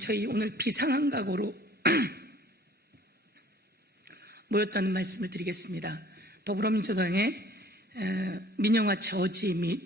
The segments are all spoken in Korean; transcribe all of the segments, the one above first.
저희 오늘 비상한 각오로 모였다는 말씀을 드리겠습니다. 더불어민주당의 민영화 저지 및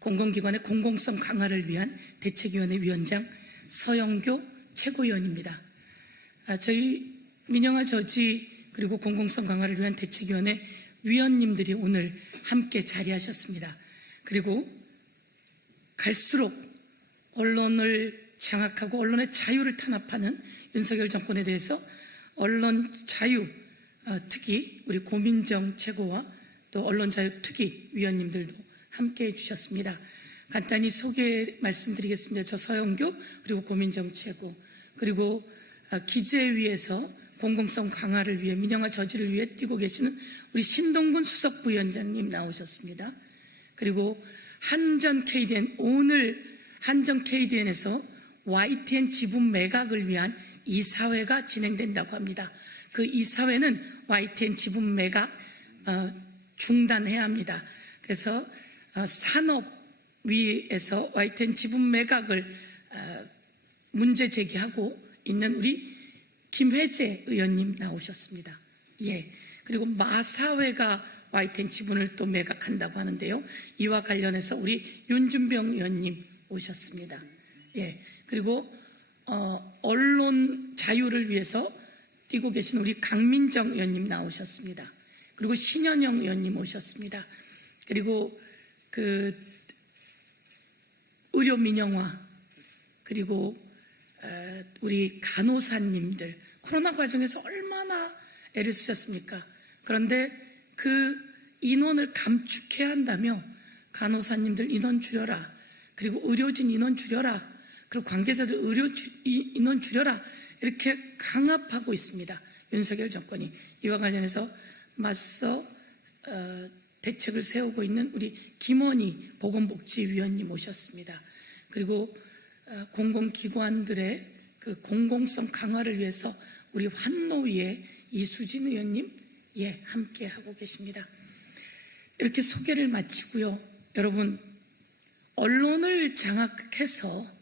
공공기관의 공공성 강화를 위한 대책위원회 위원장 서영교 최고위원입니다. 저희 민영화 저지 그리고 공공성 강화를 위한 대책위원회 위원님들이 오늘 함께 자리하셨습니다. 그리고 갈수록 언론을 장악하고 언론의 자유를 탄압하는 윤석열 정권에 대해서 언론 자유 특위 우리 고민정 최고와 또 언론 자유 특위 위원님들도 함께해 주셨습니다. 간단히 소개 말씀드리겠습니다. 저 서영교 그리고 고민정 최고 그리고 기재위에서 공공성 강화를 위해 민영화 저지를 위해 뛰고 계시는 우리 신동근 수석부위원장님 나오셨습니다. 그리고 한전 KDN 오늘 한전 KDN에서 YTN 지분 매각을 위한 이사회가 진행된다고 합니다. 그 이사회는 YTN 지분 매각 중단해야 합니다. 그래서 산업위에서 YTN 지분 매각을 문제 제기하고 있는 우리 김회재 의원님 나오셨습니다. 그리고 마사회가 YTN 지분을 또 매각한다고 하는데요. 이와 관련해서 우리 윤준병 의원님 오셨습니다. 그리고 언론 자유를 위해서 뛰고 계신 우리 강민정 의원님 나오셨습니다. 그리고 신현영 의원님 오셨습니다. 그리고 의료 민영화 그리고 우리 간호사님들 코로나 과정에서 얼마나 애를 쓰셨습니까? 그런데 그 인원을 감축해야 한다며 간호사님들 인원 줄여라. 그리고 의료진 인원 줄여라. 그리고 관계자들 의료 인원 줄여라. 이렇게 강압하고 있습니다. 윤석열 정권이. 이와 관련해서 맞서 대책을 세우고 있는 우리 김원희 보건복지위원님 오셨습니다. 그리고 공공기관들의 그 공공성 강화를 위해서 우리 환노위의 이수진 의원님 함께 하고 계십니다. 이렇게 소개를 마치고요. 여러분 언론을 장악해서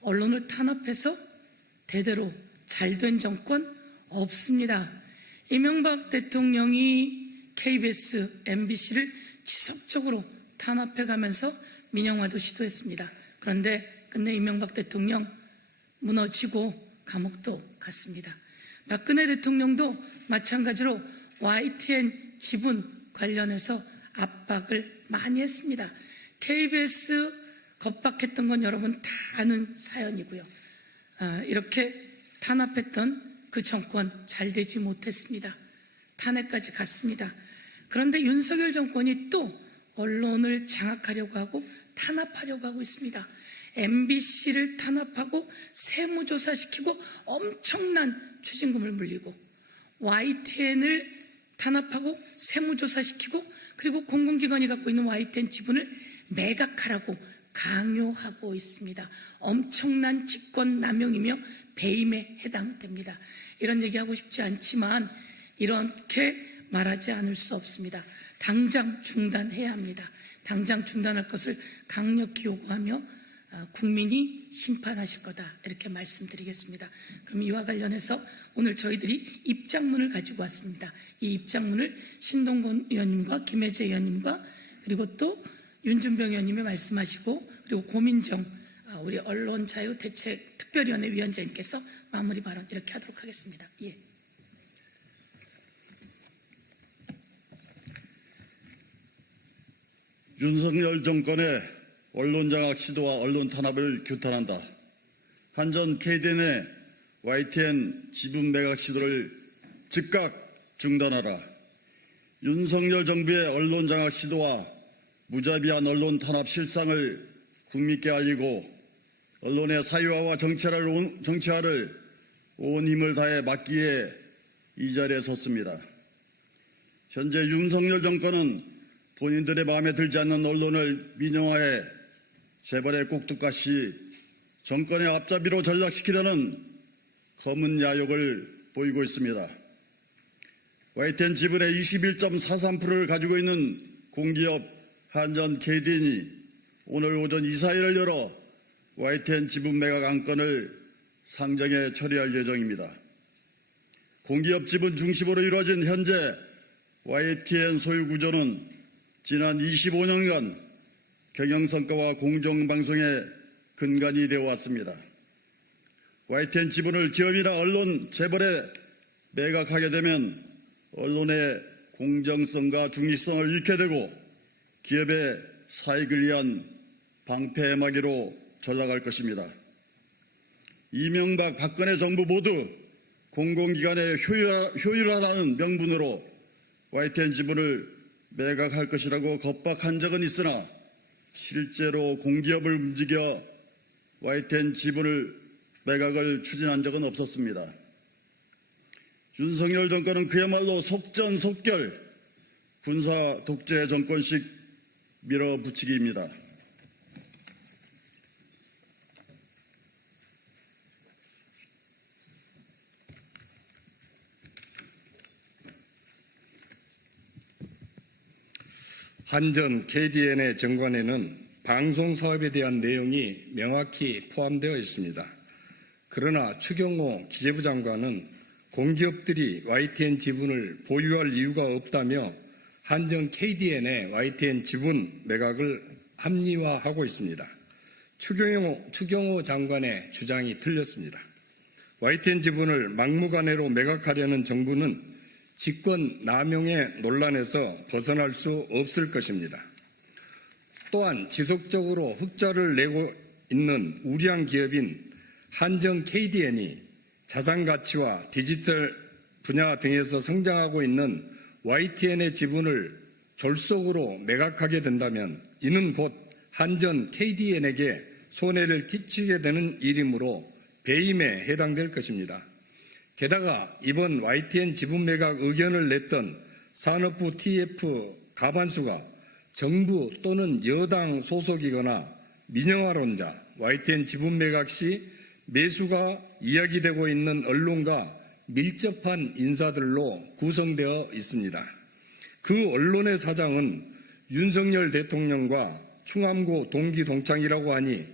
언론을 탄압해서 대대로 잘된 정권 없습니다. 이명박 대통령이 KBS, MBC를 지속적으로 탄압해가면서 민영화도 시도했습니다. 그런데 끝내 이명박 대통령 무너지고 감옥도 갔습니다. 박근혜 대통령도 마찬가지로 YTN 지분 관련해서 압박을 많이 했습니다. KBS 겁박했던 건 여러분 다 아는 사연이고요. 이렇게 탄압했던 그 정권 잘 되지 못했습니다. 탄핵까지 갔습니다. 그런데 윤석열 정권이 또 언론을 장악하려고 하고 탄압하려고 하고 있습니다. MBC를 탄압하고 세무조사시키고 엄청난 추징금을 물리고 YTN을 탄압하고 세무조사시키고 그리고 공공기관이 갖고 있는 YTN 지분을 매각하라고 강요하고 있습니다. 엄청난 직권남용이며 배임에 해당됩니다. 이런 얘기하고 싶지 않지만 이렇게 말하지 않을 수 없습니다. 당장 중단해야 합니다. 당장 중단할 것을 강력히 요구하며 국민이 심판하실 거다 이렇게 말씀드리겠습니다. 그럼 이와 관련해서 오늘 저희들이 입장문을 가지고 왔습니다. 이 입장문을 신동근 의원님과 김혜재 의원님과 그리고 또 윤준병 의원님이 말씀하시고 그리고 고민정 우리 언론자유대책 특별위원회 위원장님께서 마무리 발언 이렇게 하도록 하겠습니다. 윤석열 정권의 언론장악 시도와 언론 탄압을 규탄한다. 한전 KDN의 YTN 지분 매각 시도를 즉각 중단하라. 윤석열 정부의 언론장악 시도와 무자비한 언론 탄압 실상을 국민께 알리고 언론의 사유화와 정치화를 온 힘을 다해 막기 위해 이 자리에 섰습니다. 현재 윤석열 정권은 본인들의 마음에 들지 않는 언론을 민영화해 재벌의 꼭두가시 정권의 앞잡이로 전락시키려는 검은 야욕을 보이고 있습니다. YTN 지분의 21.43%를 가지고 있는 공기업 한전 KDN이 오늘 오전 이사회를 열어 YTN 지분 매각 안건을 상정해 처리할 예정입니다. 공기업 지분 중심으로 이루어진 현재 YTN 소유 구조는 지난 25년간 경영성과와 공정방송의 근간이 되어 왔습니다. YTN 지분을 기업이나 언론 재벌에 매각하게 되면 언론의 공정성과 중립성을 잃게 되고 기업의 사익을 위한 방패막이로 전락할 것입니다. 이명박, 박근혜 정부 모두 공공기관의 효율화라는 명분으로 YTN 지분을 매각할 것이라고 겁박한 적은 있으나 실제로 공기업을 움직여 YTN 지분을 매각을 추진한 적은 없었습니다. 윤석열 정권은 그야말로 속전속결 군사 독재 정권식 밀어붙이기입니다. 한전 KDN의 정관에는 방송사업에 대한 내용이 명확히 포함되어 있습니다. 그러나 추경호 기재부 장관은 공기업들이 YTN 지분을 보유할 이유가 없다며 한전 KDN의 YTN 지분 매각을 합리화하고 있습니다. 추경호 장관의 주장이 틀렸습니다. YTN 지분을 막무가내로 매각하려는 정부는 직권 남용의 논란에서 벗어날 수 없을 것입니다. 또한 지속적으로 흑자를 내고 있는 우량 기업인 한전 KDN이 자산 가치와 디지털 분야 등에서 성장하고 있는 YTN의 지분을 졸속으로 매각하게 된다면 이는 곧 한전 KDN에게 손해를 끼치게 되는 일이므로 배임에 해당될 것입니다. 게다가 이번 YTN 지분 매각 의견을 냈던 산업부 TF 가반수가 정부 또는 여당 소속이거나 민영화론자, YTN 지분 매각 시 매수가 이야기되고 있는 언론과 밀접한 인사들로 구성되어 있습니다. 그 언론의 사장은 윤석열 대통령과 충암고 동기 동창이라고 하니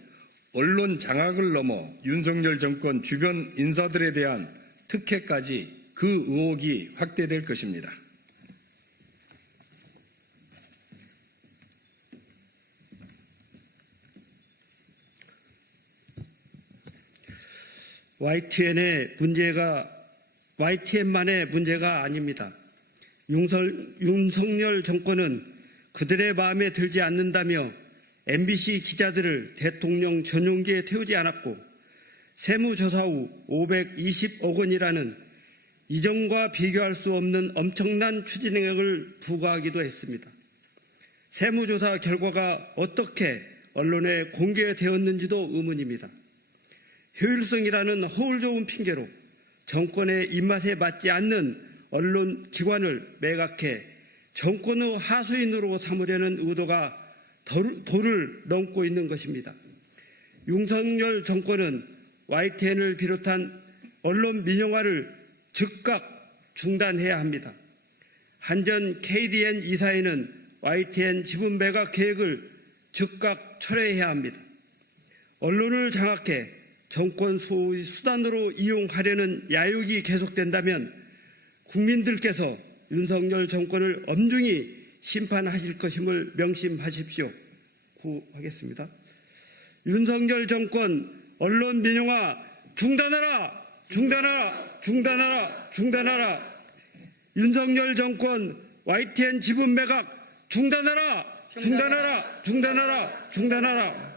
언론 장악을 넘어 윤석열 정권 주변 인사들에 대한 특혜까지 그 의혹이 확대될 것입니다. YTN만의 문제가 아닙니다. 윤석열 정권은 그들의 마음에 들지 않는다며 MBC 기자들을 대통령 전용기에 태우지 않았고 세무조사 후 520억 원이라는 이전과 비교할 수 없는 엄청난 추진액을 부과하기도 했습니다. 세무조사 결과가 어떻게 언론에 공개되었는지도 의문입니다. 효율성이라는 허울 좋은 핑계로 정권의 입맛에 맞지 않는 언론 기관을 매각해 정권의 하수인으로 삼으려는 의도가 도를 넘고 있는 것입니다. 윤석열 정권은 YTN을 비롯한 언론 민영화를 즉각 중단해야 합니다. 한전 KDN 이사회는 YTN 지분 매각 계획을 즉각 철회해야 합니다. 언론을 장악해 정권 소의 수단으로 이용하려는 야욕이 계속된다면 국민들께서 윤석열 정권을 엄중히 심판하실 것임을 명심하십시오. 구하겠습니다. 윤석열 정권 언론 민영화 중단하라! 중단하라! 중단하라! 중단하라! 윤석열 정권 YTN 지분 매각 중단하라! 중단하라! 중단하라! 중단하라!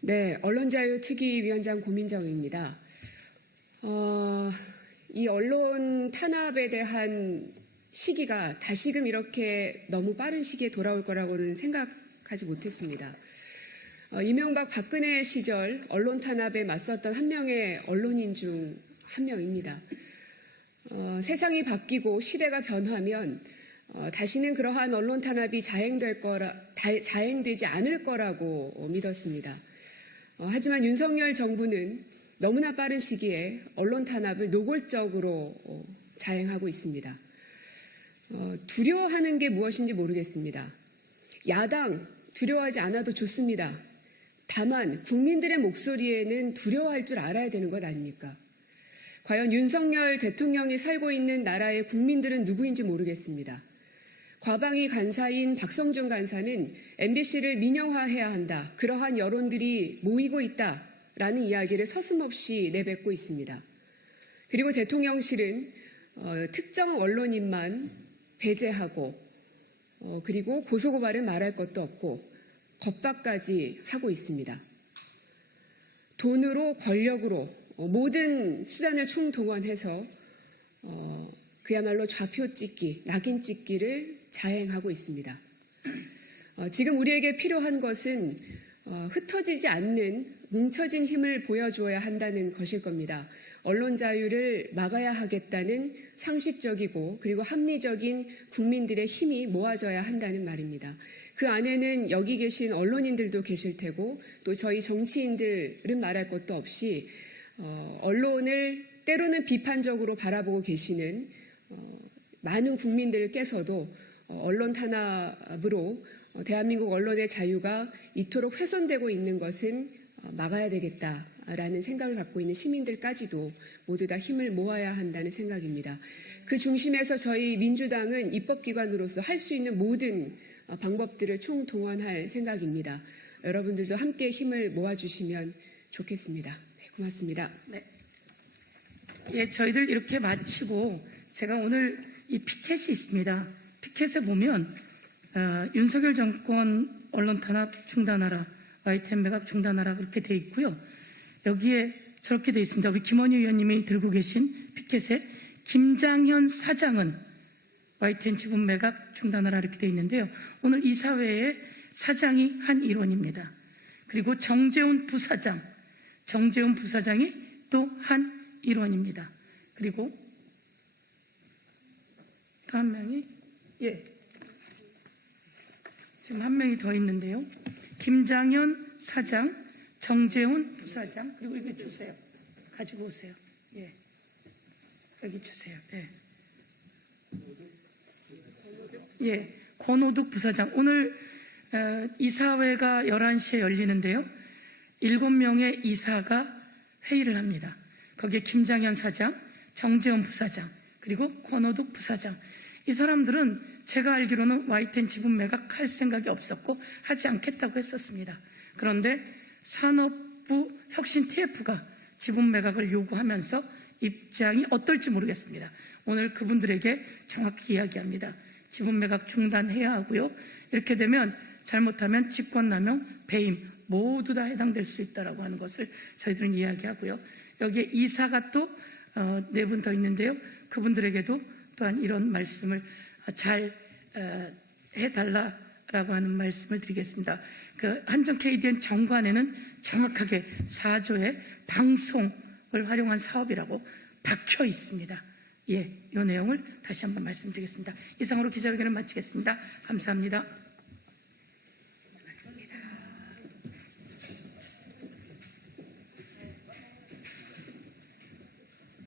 네, 언론자유특위위원장 고민정입니다. 이 언론 탄압에 대한 시기가 다시금 이렇게 너무 빠른 시기에 돌아올 거라고는 생각하지 못했습니다. 이명박 박근혜 시절 언론 탄압에 맞섰던 한 명의 언론인 중 한 명입니다. 세상이 바뀌고 시대가 변하면 다시는 그러한 언론 탄압이 자행되지 않을 거라고 믿었습니다. 하지만 윤석열 정부는 너무나 빠른 시기에 언론 탄압을 노골적으로 자행하고 있습니다. 두려워하는 게 무엇인지 모르겠습니다. 야당 두려워하지 않아도 좋습니다. 다만 국민들의 목소리에는 두려워할 줄 알아야 되는 것 아닙니까? 과연 윤석열 대통령이 살고 있는 나라의 국민들은 누구인지 모르겠습니다. 과방위 간사인 박성준 간사는 MBC를 민영화해야 한다. 그러한 여론들이 모이고 있다라는 이야기를 서슴없이 내뱉고 있습니다. 그리고 대통령실은 특정 언론인만 배제하고 그리고 고소고발은 말할 것도 없고 겁박까지 하고 있습니다. 돈으로 권력으로 모든 수단을 총동원해서 그야말로 좌표 찍기, 낙인 찍기를 자행하고 있습니다. 지금 우리에게 필요한 것은 흩어지지 않는 뭉쳐진 힘을 보여줘야 한다는 것일 겁니다. 언론 자유를 막아야 하겠다는 상식적이고 그리고 합리적인 국민들의 힘이 모아져야 한다는 말입니다. 그 안에는 여기 계신 언론인들도 계실 테고 또 저희 정치인들은 말할 것도 없이 언론을 때로는 비판적으로 바라보고 계시는 많은 국민들께서도 언론 탄압으로 대한민국 언론의 자유가 이토록 훼손되고 있는 것은 막아야 되겠다라는 생각을 갖고 있는 시민들까지도 모두 다 힘을 모아야 한다는 생각입니다. 그 중심에서 저희 민주당은 입법기관으로서 할 수 있는 모든 방법들을 총동원할 생각입니다. 여러분들도 함께 힘을 모아주시면 좋겠습니다. 네, 고맙습니다. 네. 예, 저희들 이렇게 마치고 제가 오늘 이 피켓이 있습니다. 피켓에 보면 윤석열 정권 언론 탄압 중단하라, YTN 매각 중단하라 그렇게 돼 있고요. 여기에 저렇게 돼 있습니다. 우리 김원희 의원님이 들고 계신 피켓에 김장현 사장은 YTN 지분 매각 중단하라 이렇게 돼 있는데요. 오늘 이사회의 사장이 한일원입니다. 그리고 정재훈 부사장이 또 한일원입니다. 그리고 또 한 명이 지금 한 명이 더 있는데요. 김장현 사장, 정재훈 부사장, 그리고 이거 주세요. 가지고 오세요. 예. 여기 주세요. 예. 예. 권오둑 부사장. 오늘 이사회가 11시에 열리는데요. 7명의 이사가 회의를 합니다. 거기에 김장현 사장, 정재훈 부사장, 그리고 권오둑 부사장. 이 사람들은 제가 알기로는 YTN 지분 매각할 생각이 없었고 하지 않겠다고 했었습니다. 그런데 산업부 혁신 TF가 지분 매각을 요구하면서 입장이 어떨지 모르겠습니다. 오늘 그분들에게 정확히 이야기합니다. 지분 매각 중단해야 하고요. 이렇게 되면 잘못하면 직권남용, 배임 모두 다 해당될 수 있다라고 하는 것을 저희들은 이야기하고요. 여기에 이사가 또 4분 더 있는데요. 그분들에게도 또한 이런 말씀을 잘 해달라라고 하는 말씀을 드리겠습니다. 그 한전 KDN 정관에는 정확하게 4조의 방송을 활용한 사업이라고 박혀 있습니다. 예, 이 내용을 다시 한번 말씀드리겠습니다. 이상으로 기자회견을 마치겠습니다. 감사합니다.